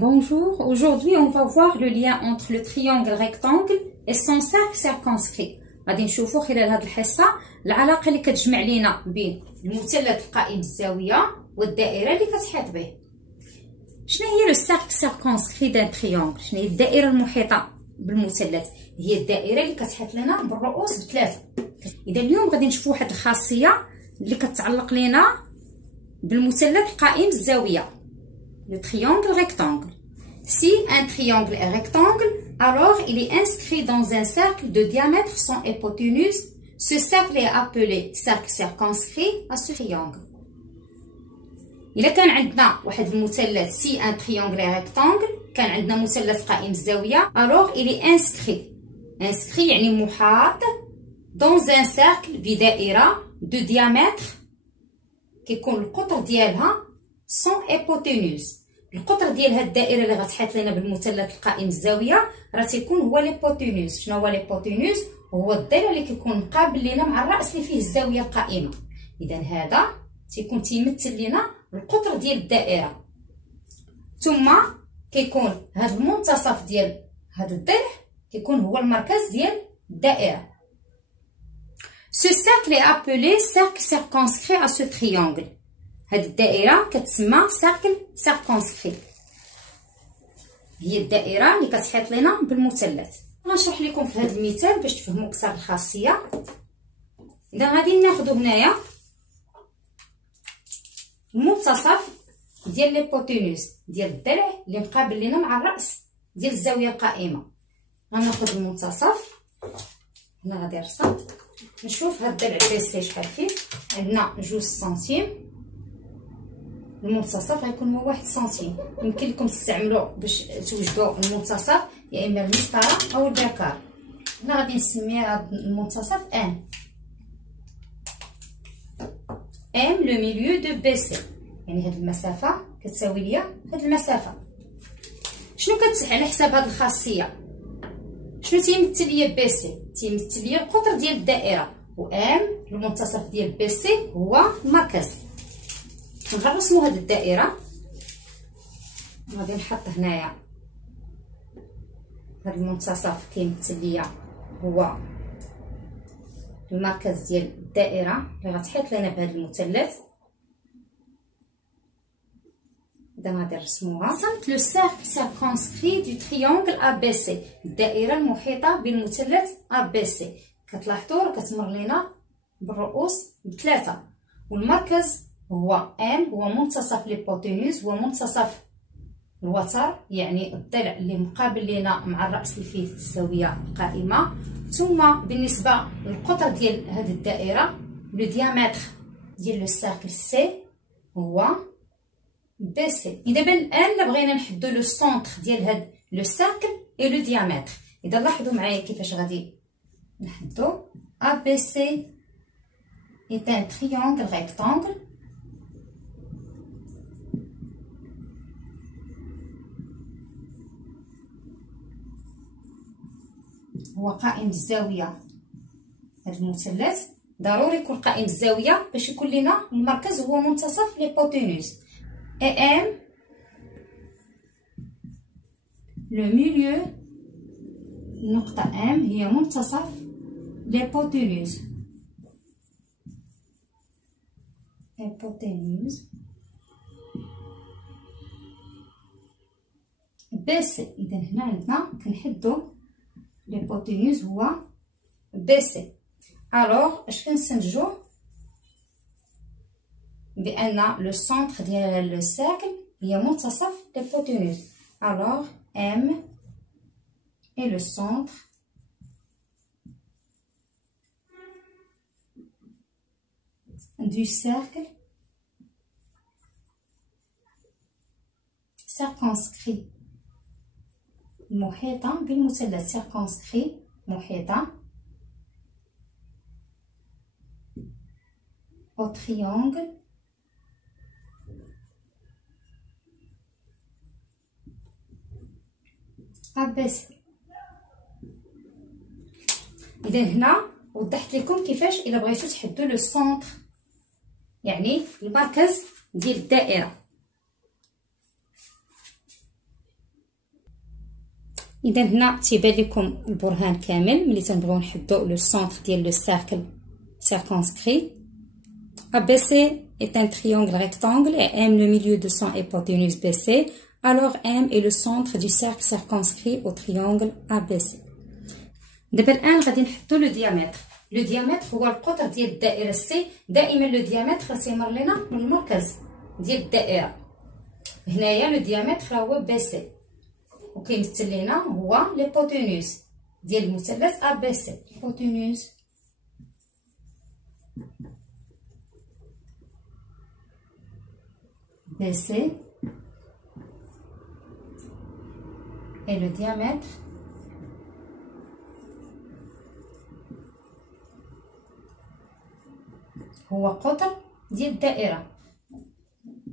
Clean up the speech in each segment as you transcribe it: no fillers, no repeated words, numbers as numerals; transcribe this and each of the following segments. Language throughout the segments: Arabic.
Bonjour, aujourd'hui on va voir le lien entre le triangle rectangle et son cercle circonscrit. غادي نشوفوا خلال هذه الحصة العلاقة اللي كتجمع لينا بين المثلث القائم الزاوية والدائرة اللي كتحيط به. شنو هي لو سيركل سيركونسكري دان تريونغل؟ شنو هي الدائرة المحيطة بالمثلث؟ هي الدائرة اللي كتحيط لنا بالرؤوس بثلاثة. إذا اليوم غادي نشوفوا واحد الخاصية اللي كتعلق لنا بالمثلث القائم الزاوية. Le triangle rectangle. Si un triangle est rectangle, alors il est inscrit dans un cercle de diamètre sans hypoténuse. Ce cercle est appelé cercle circonscrit à ce triangle. إذا كان عندنا واحد المثلث si un triangle est rectangle، كان عندنا مثلث قائم الزاوية، alors il est inscrit. inscrit يعني محاط dans un cercle بدائرة de diamètre كيكون القطر ديالها sans hypoténuse. القطر ديال هاد الدائره اللي غتحيط لنا بالمثلث القائم الزاويه راه تيكون هو ليبوتينوز. شنو هو ليبوتينوز؟ هو الضلع اللي كيكون مقابل لنا مع الراس اللي فيه الزاويه القائمه. اذا هذا تيكون تيمثل لنا القطر ديال الدائره. ثم كيكون هاد المنتصف ديال هاد الضلع كيكون هو المركز ديال الدائره. Ce cercle est appelé cercle circonscrit à ce triangle. هاد الدائرة كتسمى سيركل سيركونسكري، هي الدائرة اللي كتحيط لنا بالمثلث. غنشرح لكم في هاد المثال باش تفهموا اكثر الخاصية. إذا غادي ناخدو هنايا المنتصف ديال ليبوتينوز ديال الضلع اللي مقابل لنا مع الرأس ديال الزاوية القائمة. غناخد المنتصف هنا، غادي نرسم نشوف هاد الضلع بيسي شحال فيه. عندنا 2 سنتيم. المنتصف غيكون هو 1 سنتيم. يمكن لكم تستعملوا باش توجدوا المنتصف يا اما المسطره او البركار. هنا غادي نسمي هذا المنتصف ام لو ميليو دو بي سي، يعني هاد المسافه كتساوي ليا هاد المسافه. شنو على حساب هاد الخاصيه شنو تيمثل ليا بي سي؟ تيمثل ليا القطر ديال الدائره، و ام المنتصف ديال بي سي هو المركز. نرسمو هاد الدائرة. غادي نحط هنايا هاد المنتصف كيمثل ليا هو المركز ديال الدائرة اللي غتحيط لنا بهاد المثلث. إذا غادي نرسموها. رسمت لو سيركل سيركونسكري دو تريونغل أ بي سي، الدائرة المحيطة بالمثلث أ بي سي. كتلاحظوا راه كتمر لينا بالرؤوس بثلاثة، والمركز هو ام هو منتصف ليبوتينوز، هو منتصف الوتر يعني الضلع اللي مقابل لنا مع الراس اللي فيه الزاويه القائمه. ثم بالنسبه للقطر ديال هذه الدائره لو ديامتر ديال لو سيركل سي هو بي سي. اذا الان الا بغينا نحدو لو سونتر ديال هذا لو سيركل اي لو ديامتر، اذا لاحظوا معايا كيفاش غادي نحدو. ا بي سي est un triangle rectangle هو قائم الزاوية. هذا المثلث ضروري يكون قائم الزاوية باش يكون لنا المركز هو منتصف ليبوتينوز. اي ام لو ميليو، النقطة ام هي منتصف ليبوتينوز. hypoténuse بي سي. إذا هنا عندنا كنحدو l'hypoténuse هو بي سي. الوغ اش كنستنتجو؟ بأن لو سونتر ديال لو سيركل هي منتصف l'hypoténuse. الوغ ام اي لو سونتر du cercle circonscrit محيطة بالمثلث circonscrit محيطة au triangle ABC. إذا هنا وضحت لكم كيفاش إلا بغيتو تحدو لو سونتر يعني المركز ديال الدائرة. اذا هنا تيبان لكم البرهان كامل ملي تنبغيو نحدو لو سونتر ديال لو سيركل circonscrit. ABC est un triangle rectangle et M le milieu de son hypoténuse BC. Alors M est le centre du cercle circonscrit au triangle ABC. دابا الان غادي نحطو لو ديامتر. لو ديامتر هو القطر ديال الدائره سي. دائما لو ديامتر تيمر لينا من المركز ديال الدائره. هنايا لو ديامتر هو بي سي وكيمثل لينا هو ليبوتينوز ديال المثلث ا بي سي. هيبوتينوز BC et le diamètre هو قطر ديال الدائرة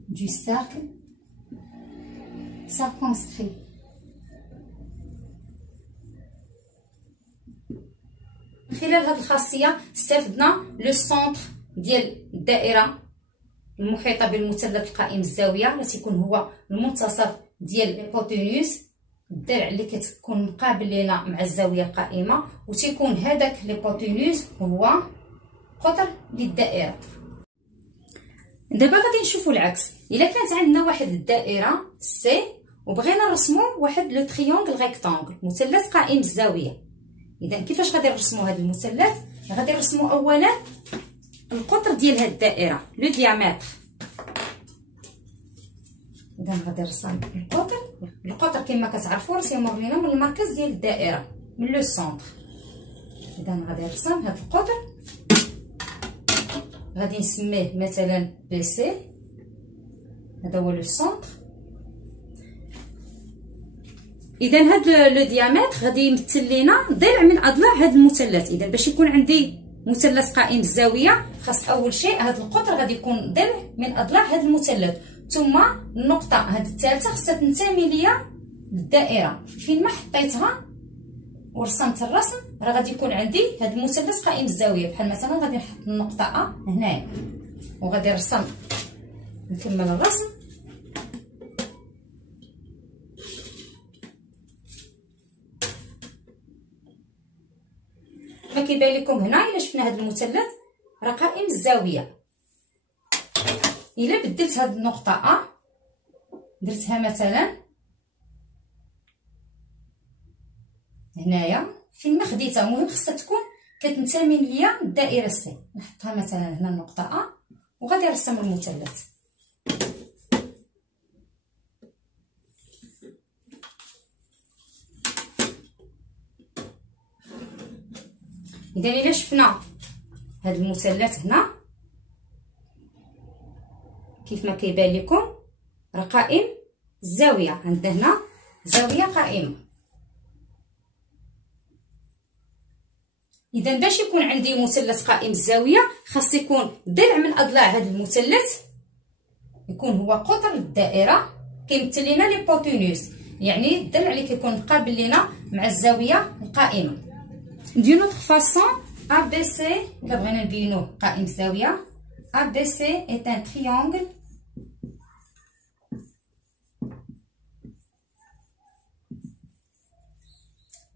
du cercle circonscrit. خلال هذه الخاصية استفدنا لو سونتر ديال الدائرة المحيطة بالمثلث القائم الزاوية اللي تيكون هو المنتصف ديال الهيبوتينوز، الضلع اللي كتكون مقابل لينا مع الزاوية القائمة، وتيكون هذاك الهيبوتينوز هو قطر للدائرة. دابا غادي نشوفوا العكس. الا كانت عندنا واحد الدائرة سي وبغينا نرسمو واحد لو تريونغل ريكتانغل مثلث قائم الزاوية، اذا كيفاش غادي نرسمو هذا المثلث؟ غادي نرسمو اولا القطر ديال هاد الدائره لو ديامتر. اذا غادي نرسم القطر كما كتعرفوا راه تيمر لينا من المركز ديال الدائره من لو سونتر. اذا غادي نرسم هاد القطر، غادي نسميه مثلا بي سي، هذا هو لو سونتر. اذا هاد لو ديامتر غادي يمثل لينا ضلع من اضلاع هاد المثلث. اذا باش يكون عندي مثلث قائم الزاويه خاص اول شيء هذا القطر غادي يكون ضلع من اضلاع هذا المثلث، ثم النقطه هذه الثالثه خاصها تنتمي ليا للدائره. فين ما حطيتها ورسمت الرسم راه غادي يكون عندي هذا المثلث قائم الزاويه. بحال مثلا غادي نحط النقطه ا هنايا وغادي نرسم نكمل الرسم. كما كيبان لكم هنا الا شفنا هذا المثلث راه قائم الزاويه. الا بدلت هذه النقطه ا درتها مثلا هنايا فين ما خديتها، المهم خصها تكون كتنتمي ليا الدائره سي. نحطها مثلا هنا النقطه ا وغادي نرسم المثلث. اذا الا شفنا هذا المثلث هنا كيف ما كيبان لكم راه قائم الزاويه، عندنا هنا زاويه قائمه. اذا باش يكون عندي مثلث قائم الزاويه خاص يكون ضلع من اضلاع هذا المثلث يكون هو قطر الدائره كيمثل لنا ليبوتينوز، يعني الضلع اللي كيكون مقابل لنا مع الزاويه القائمه. d'une autre façon ABC الا بغينا نبينوه قائم الزاويه ABC est un triangle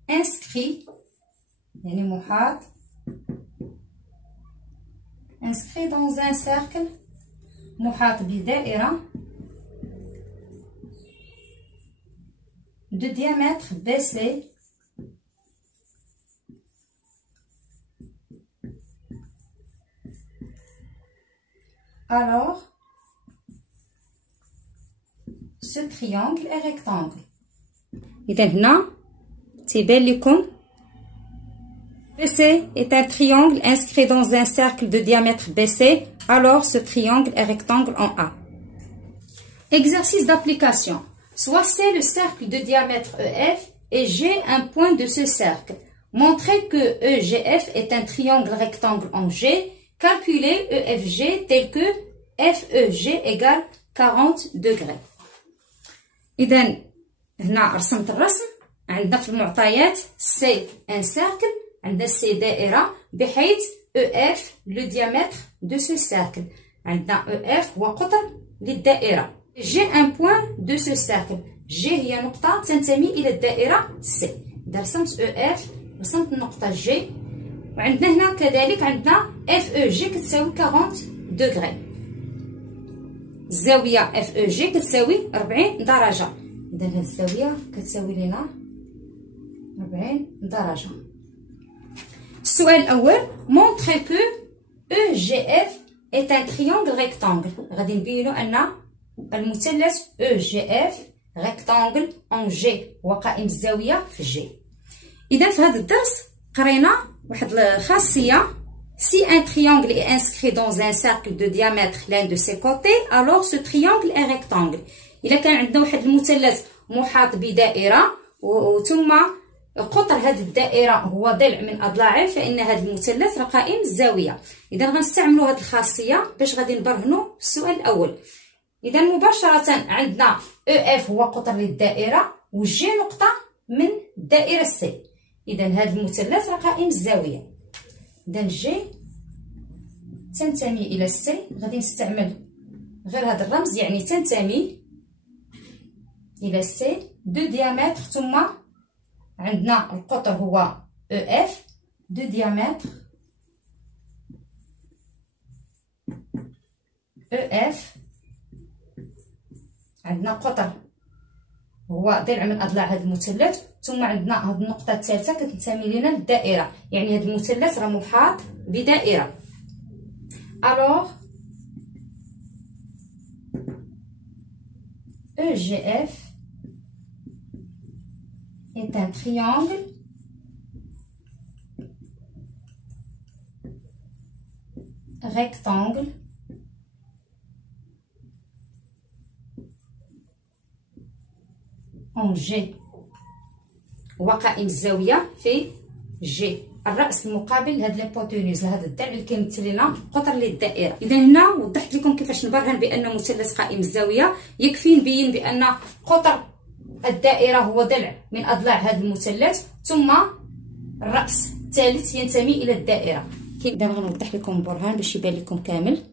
inscrit يعني محاط inscrit dans un cercle محاط بدائرة de diamètre BC alors ce triangle est rectangle. إذا هنا تيبان لكم BC est un triangle inscrit dans un cercle de diamètre BC, alors ce triangle est rectangle en A. Exercice d'application. Soit C le cercle de diamètre EF et G un point de ce cercle. Montrez que EGF est un triangle rectangle en G. Calculez EFG tel que FEG égale 40 degrés. إذا هنا رسمت الرسم. عندنا في المعطيات C un cercle, عندنا C دائرة بحيث EF le diamètre de ce cercle. عندنا EF هو قطر للدائرة. G un point de ce cercle. جي هي نقطة تنتمي إلى الدائرة سي. إذا رسمت او اف رسمت النقطة جي، وعندنا هنا كذلك عندنا اف او جي كتساوي 40 دوغري. الزاوية اف او جي كتساوي 40 درجة. إذا هاد الزاوية كتساوي لنا 40 درجة. السؤال الأول montre que EGF est un triangle rectangle. غادي نبينو أن المثلث EGF rectangle en G هو قائم الزاوية في G. إذا في هذا الدرس قرينا واحد الخاصية: si un triangle est inscrit dans un cercle de diamètre l'un de ses côtés alors ce triangle est rectangle. إلا كان عندنا واحد المثلث محاط بدائرة وثم قطر هذه الدائرة هو ضلع من أضلاعه فإن هذا المثلث راه قائم الزاوية. إذا غنستعملوا هذه الخاصية باش غادي نبرهنوا في السؤال الأول. إذا مباشرة عندنا او اف هو قطر للدائرة وجي نقطة من الدائرة سي. إذا هذا المثلث راه قائم الزاوية. إذا جي تنتمي إلى سي، غادي نستعمل غير هذا الرمز يعني تنتمي إلى سي دو ديامتر، ثم عندنا القطر هو او اف دو ديامتر او اف. عندنا قطر هو ضلع من أضلاع هذا المثلث، ثم عندنا هذه النقطة الثالثة كتنتمي لنا للدائرة، يعني هذا المثلث راه محاط بدائرة. alors EGF est un triangle rectangle en G هو قائم الزاوية في G، الرأس المقابل لهاد ليبوتينوز لهذا الضلع اللي كيمثل لنا قطر للدائرة. إذا هنا وضحت لكم كيفاش نبرهن بأن مثلث قائم الزاوية. يكفي نبين بأن قطر الدائرة هو ضلع من أضلاع هذا المثلث ثم الرأس الثالث ينتمي إلى الدائرة. إذا غنوضح لكم البرهان باش يبان لكم كامل.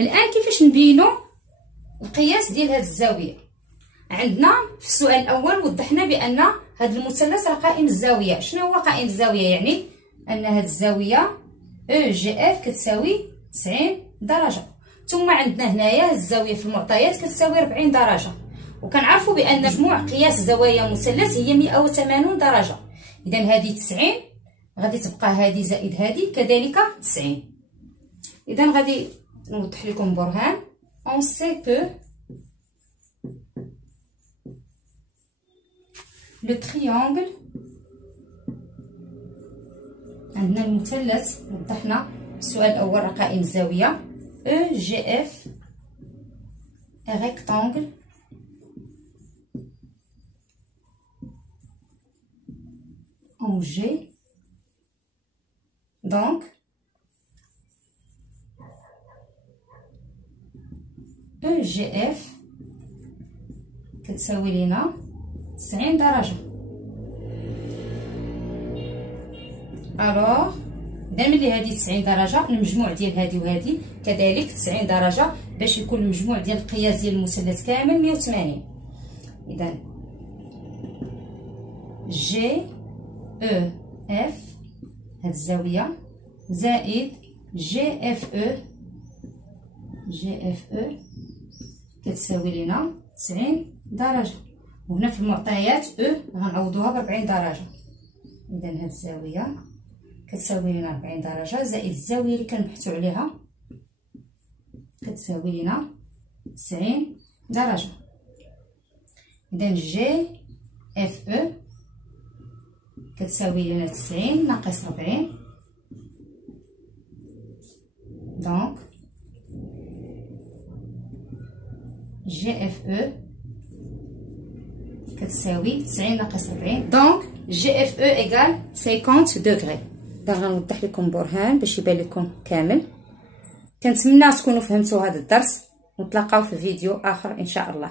الآن كيفاش نبينو القياس ديال هذه الزاوية؟ عندنا في السؤال الأول وضحنا بأن هذا المثلث راه قائم الزاوية. شنو هو قائم الزاوية؟ يعني أن هذه الزاوية EGF كتساوي 90 درجة، ثم عندنا هنايا الزاوية في المعطيات كتساوي 40 درجة، وكنعرفوا بأن مجموع قياس زوايا مثلث هي 180 درجة. إذا هذه 90 غادي تبقى هذه زائد هذه كذلك 90. إذا غادي نوضح لكم برهان. on sait que le triangle عندنا المثلث وضحنا السؤال الأول راه قائم الزاوية EGF rectangle en G. Donc EGF كتساوي لنا 90 درجة. الوغ إذا ملي هذه 90 درجة المجموع ديال هذه وهذه كذلك 90 درجة باش يكون المجموع ديال القياس ديال المثلث كامل 180. إذا جي او اف هاد الزاوية زائد جي اف او كتساوي لنا 90 درجة، وهنا في المعطيات او غنعوضوها ب 40 درجة. إذا هاد الزاوية كتساوي لنا 40 درجة زائد الزاوية اللي كنبحثو عليها كتساوي لنا 90 درجة. إذا جي اف او كتساوي لنا 90 ناقص 40، دونك جي اف او كتساوي 90 ناقص 40، دونك جي اف او ايكال 50 دوغري. غنوضح لكم برهان باش يبان لكم كامل. كنتمنى تكونوا فهمتوا هذا الدرس، ونتلاقاو في فيديو اخر ان شاء الله.